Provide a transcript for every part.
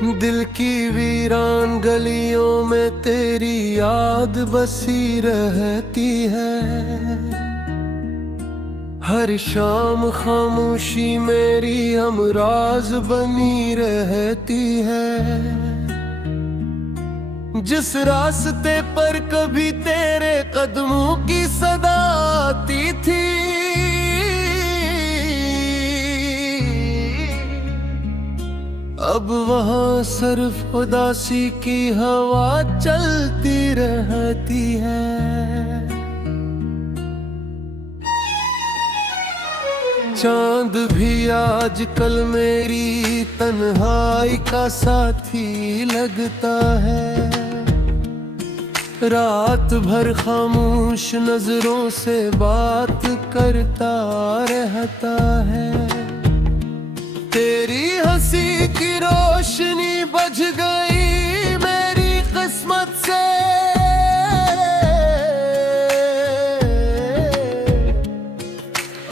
दिल की वीरान गलियों में तेरी याद बसी रहती है। हर शाम खामोशी मेरी हमराज बनी रहती है। जिस रास्ते पर कभी तेरे कदमों की सदा आती थी, अब वहाँ सिर्फ उदासी की हवा चलती रहती है। चांद भी आजकल मेरी तन्हाई का साथी लगता है। रात भर खामोश नजरों से बात करता रहता है। तेरी हंसी की रोशनी बज गई मेरी किस्मत से।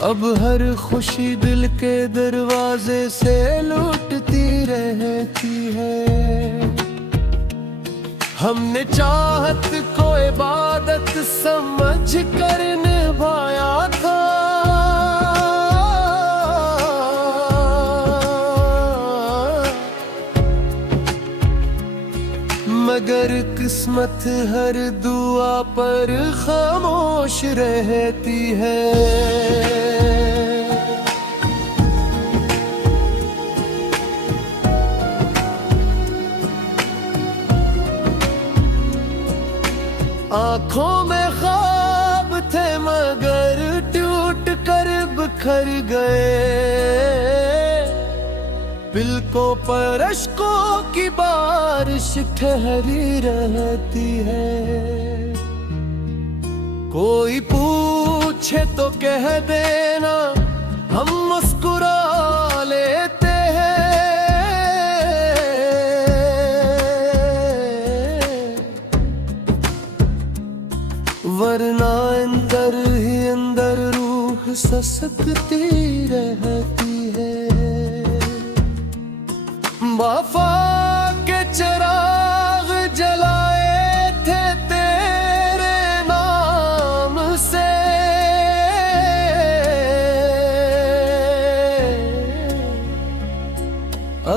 अब हर खुशी दिल के दरवाजे से लूटती रहती है। हमने चाहत को इबादत समझ कर निभाया था, मगर किस्मत हर दुआ पर खामोश रहती है। आँखों में ख्वाब थे मगर टूट कर बिखर गए। पलकों पर अश्कों की बारिश ठहरी रहती है। कोई पूछे तो कह देना हम मुस्कुरा लेते हैं, वरना अंदर ही अंदर रूह ससकती रहती है। वफा के चिराग जलाए थे तेरे नाम से,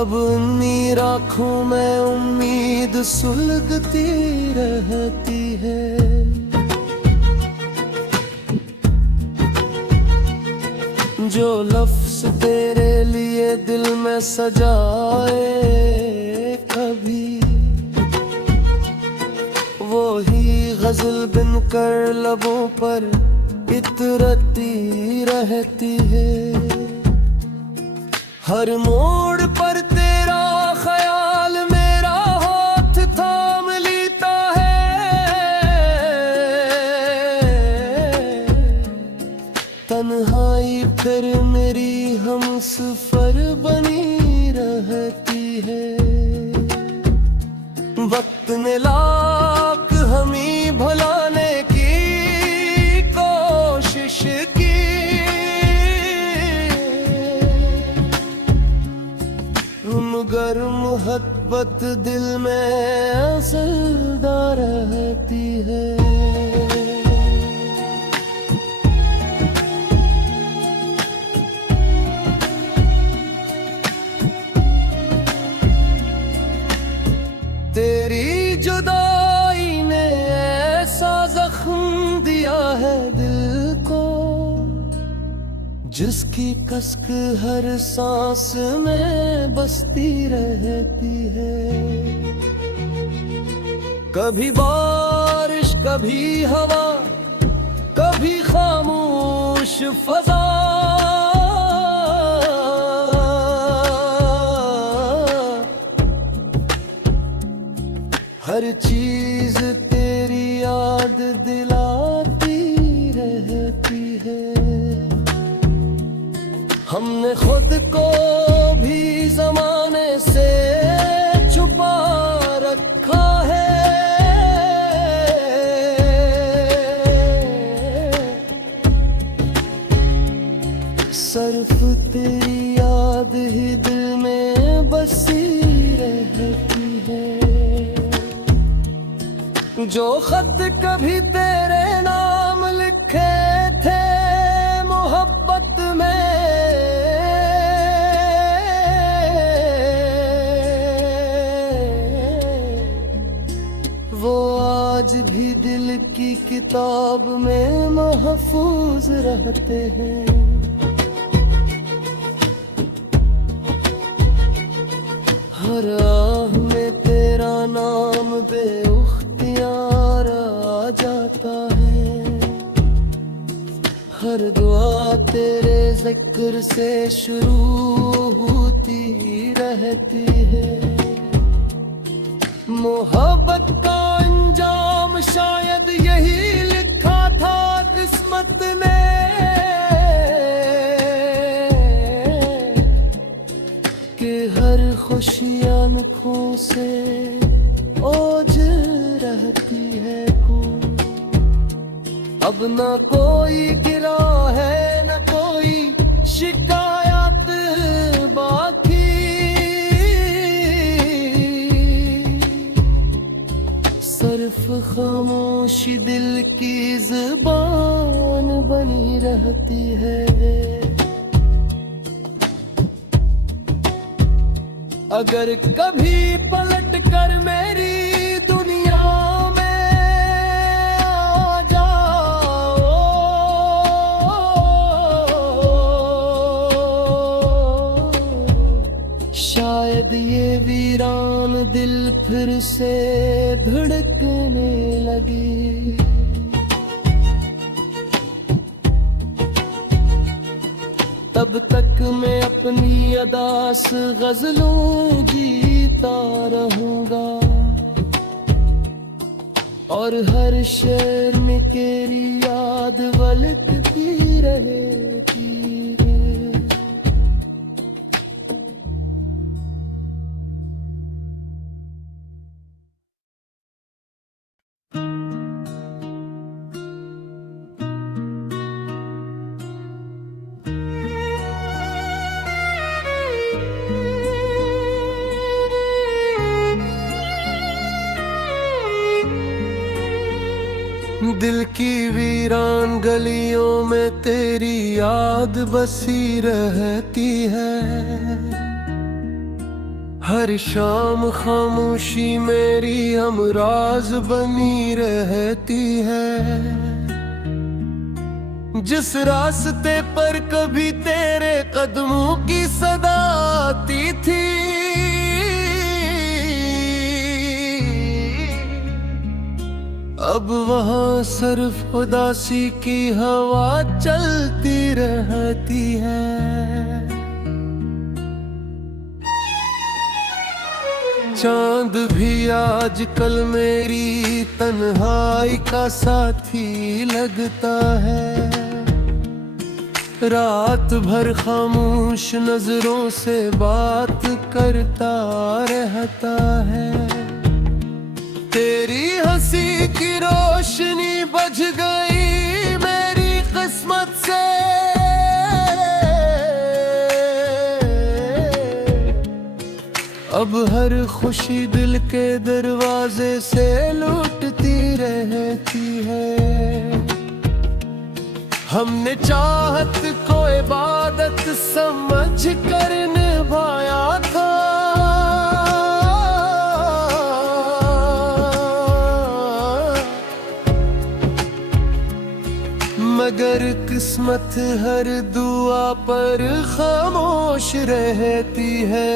अब उन्हीं आँखों में उम्मीद सुलगती रहती है। जो लफ्ज़ तेरे लिए दिल में सजाए कभी, वो ही गजल बिन कर लबों पर इतरती रहती है। हर मोड़ पर तेरा ख्याल मेरा हाथ थाम लेता है। तन्हाई फिर मेरी हमसफर बनी रहती है। वक्त ने लाख हमें भुलाने की कोशिश की, मगर मोहब्बत दिल में असलदा रहती है। तेरी जुदाई ने ऐसा जख्म दिया है दिल को, जिसकी कसक हर सांस में बसती रहती है। कभी बारिश कभी हवा कभी खामोश फजा, हर चीज तेरी याद दिलाती रहती है। हमने खुद को भी जमाने से छुपा रखा है। सिर्फ तेरी याद ही दिल में बसी रहे। रहती है। जो खत कभी तेरे नाम लिखे थे मोहब्बत में, वो आज भी दिल की किताब में महफूज रहते हैं। हर आह में तेरा नाम बेख्तियार आ जाता है। हर दुआ तेरे जिक्र से शुरू होती रहती है। मोहब्बत का अंजाम शायद यही लिखा था किस्मत में, कि हर खुशी आंखों से ओझ रहती है। अब न कोई गिला है न कोई शिकायत बाकी, सिर्फ खामोशी दिल की ज़ुबान बनी रहती है। अगर कभी पलट कर मेरी दुनिया में आ जाओ, शायद ये वीरान दिल फिर से धड़कने लगी। तब तक मैं अपनी अदास गजलों जीता रहूंगा, और हर शेर में तेरी याद वलकती रहेगी। दिल की वीरान गलियों में तेरी याद बसी रहती है। हर शाम खामोशी मेरी हमराज बनी रहती है। जिस रास्ते पर कभी तेरे कदमों की सदा आती थी, अब वहाँ सिर्फ उदासी की हवा चलती रहती है। चांद भी आजकल मेरी तन्हाई का साथी लगता है। रात भर खामोश नजरों से बात करता रहता है। तेरी हंसी की रोशनी बज गई मेरी किस्मत से, अब हर खुशी दिल के दरवाजे से लूटती रहती है। हमने चाहत को इबादत समझ कर निभाया था, मगर किस्मत हर दुआ पर खामोश रहती है।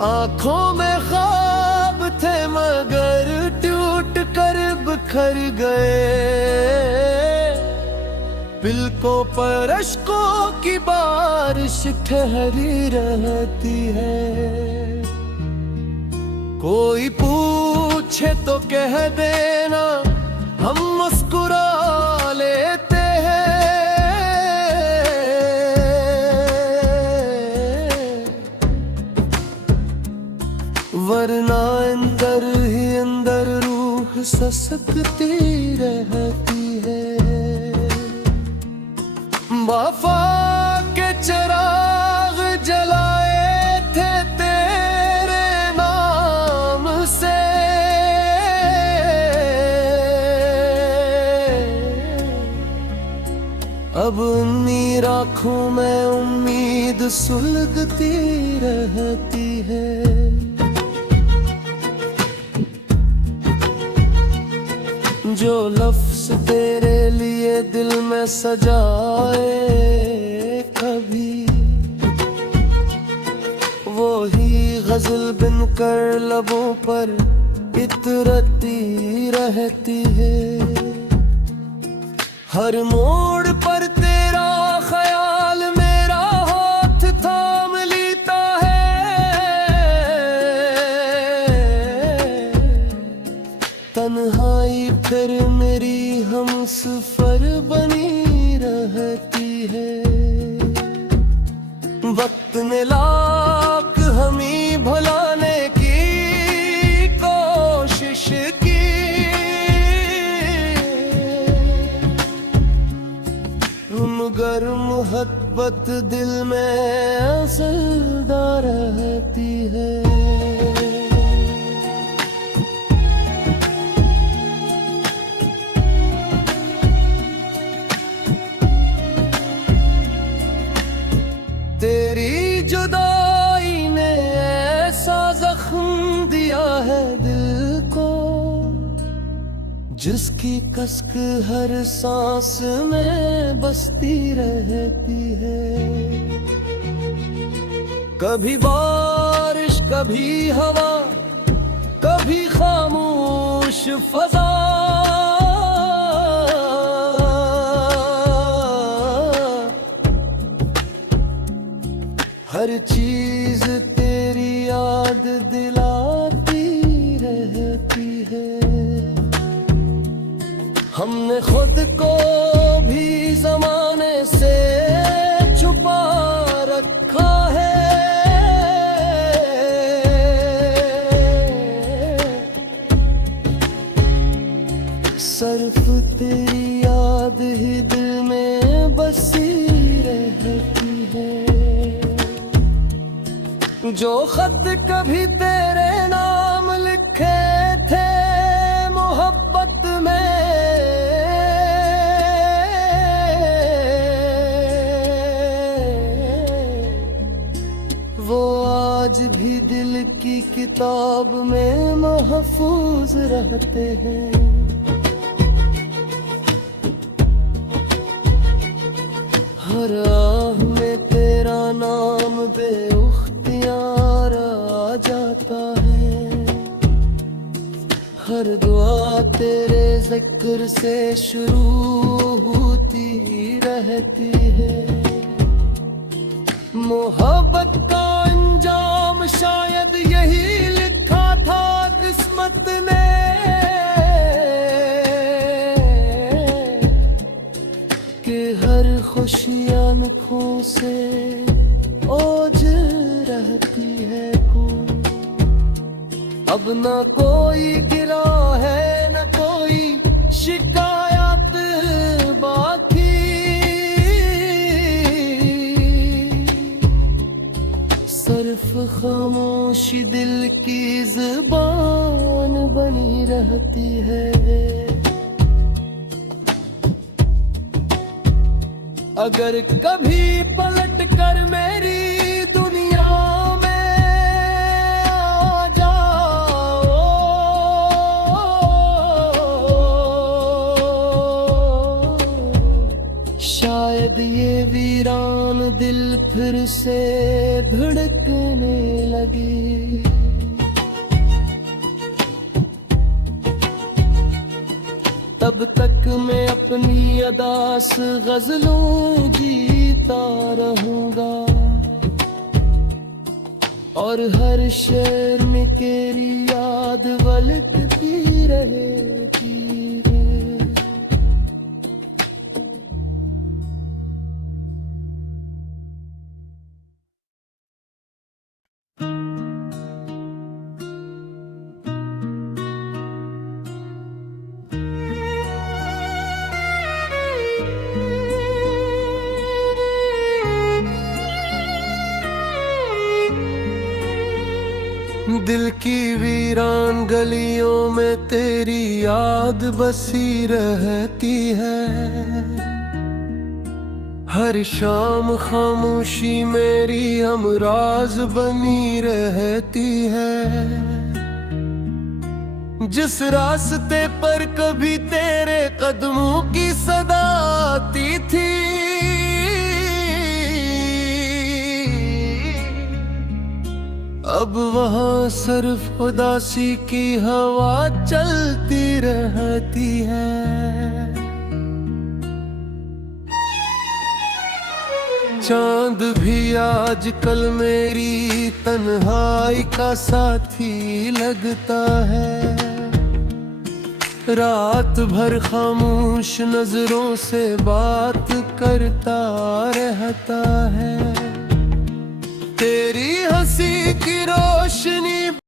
आँखों में ख्वाब थे मगर टूट कर बिखर गए। पलकों पर अश्कों की बारिश ठहरी रहती है। कोई पूछे तो कह देना हम मुस्कुरा लेते हैं, वरना अंदर ही अंदर रूह ससकती रहती है। वफा के चिराग जलाए थे तेरे नाम से, अब उन्हीं आँखों में उम्मीद सुलगती रहती है। जो लफ्ज़ तेरे लिए दिल में सजाए कभी, वो ही गज़ल बिन कर लबों पर इतरती रहती है। हर मोड़ पर तेरा ख्याल मेरा हाथ थाम लेता है। तन्हाई फिर मेरी हमसफर बनी रहती है। वक्त ने लाख हमी भुलाने की कोशिश की, मगर मोहब्बत दिल में असलदा रहती है। तेरी जुदाई ने ऐसा जख्म दिया है दिल को, जिसकी कसक हर सांस में बसती रहती है। कभी बारिश कभी हवा, कभी खामोश फजा, हर चीज तेरी याद दिलाती रहती है। हमने खुद को भी ज़माने से छुपा रखा है। सिर्फ तेरी याद ही दिल में बसी रहती है। जो खत कभी तेरे नाम लिखे थे मोहब्बत में, वो आज भी दिल की किताब में महफूज रहते हैं। हर आह में तेरा नाम बेख्तियार आ जाता है। हर दुआ तेरे जिक्र से शुरू होती रहती है। मोहब्बत का अंजाम शायद यही लिखा था किस्मत ने, कि हर खुशी आंखों से ओझ रहती है। अब न कोई गिला है न कोई शिकायत बाकी, सिर्फ खामोशी दिल की ज़ुबान बनी रहती है। अगर कभी पलट कर मेरी दुनिया में आ जाओ, शायद ये वीरान दिल फिर से धड़कने लगी। तब तक मैं अपनी अदास गजलों जीता रहूंगा, और हर शेर में तेरी याद वलकती रहेगी। दिल की वीरान गलियों में तेरी याद बसी रहती है। हर शाम खामोशी मेरी हमराज बनी रहती है। जिस रास्ते पर कभी तेरे कदमों की सदा आती थी, अब वहाँ सिर्फ उदासी की हवा चलती रहती है। चांद भी आजकल मेरी तन्हाई का साथी लगता है। रात भर खामोश नजरों से बात करता रहता है। तेरी हंसी की